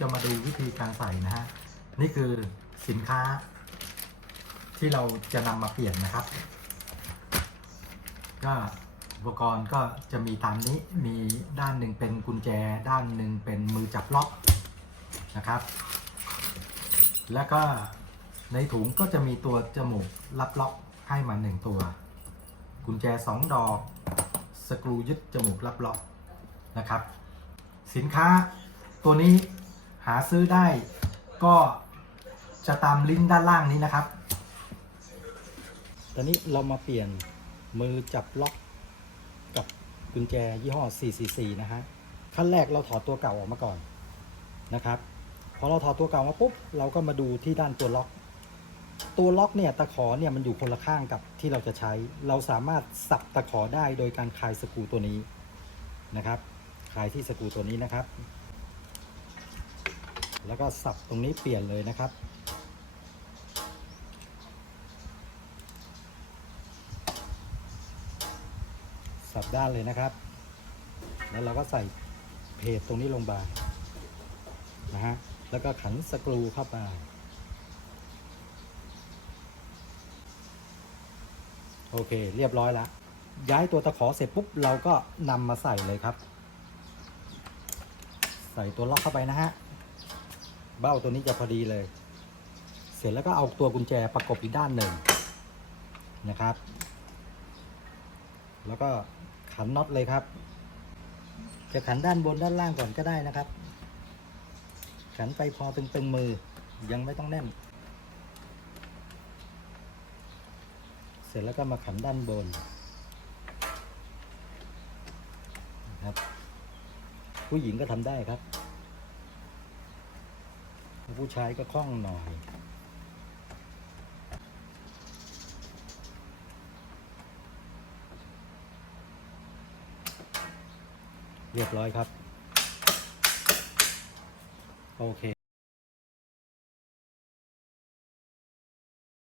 จะมาดูวิธีการใส่นะฮะ นี่คือสินค้า ที่เราจะนำมาเปลี่ยนนะครับ ก็อุปกรณ์ก็จะมีตามนี้ มีด้านหนึ่งเป็นกุญแจ ด้านหนึ่งเป็นมือจับล็อกนะครับ แล้วก็ในถุงก็จะมีตัวจมูกรับล็อกให้มาหนึ่งตัว กุญแจ2ดอก สกรูยึดจมูกรับล็อกนะครับ สินค้าตัวนี้ หาซื้อได้ ก็จะตามลิงก์ด้านล่างนี้นะครับ ตอนนี้เรามาเปลี่ยนมือจับล็อกกับกุญแจยี่ห้อ 444 นะฮะ ขั้นแรกเราถอดตัวเก่าออกมาก่อนนะครับ พอเราถอดตัวเก่ามาปุ๊บ เราก็มาดูที่ด้านตัวล็อก ตัวล็อกเนี่ยตะขอเนี่ยมันอยู่คนละข้างกับที่เราจะใช้ เราสามารถสับตะขอได้โดยการคลายสกรูตัวนี้นะครับ คลายที่สกรูตัวนี้นะครับ แล้วก็สับตรงนี้เปลี่ยนเลยนะครับ สับด้านเลยนะครับ แล้วเราก็ใส่เพจตรงนี้ลงไปนะฮะแล้วก็ขันสกรูเข้าไปโอเค เรียบร้อยแล้วย้ายตัวตะขอเสร็จปุ๊บเราก็นำมาใส่เลยครับ ใส่ตัวล็อกเข้าไปนะฮะ เบ้าตัวนี้จะพอดีเลย เสร็จแล้วก็เอาตัวกุญแจประกบอีกด้านหนึ่งนะครับ แล้วก็ขันน็อตเลยครับ จะขันด้านบนด้านล่างก่อนก็ได้นะครับ ขันไปพอตึงๆมือยังไม่ต้องแน่น เสร็จแล้วก็มาขันด้านบนนะครับ ผู้หญิงก็ทำได้ครับ ผู้ชายก็คล่องหน่อย เรียบร้อยครับ โอเค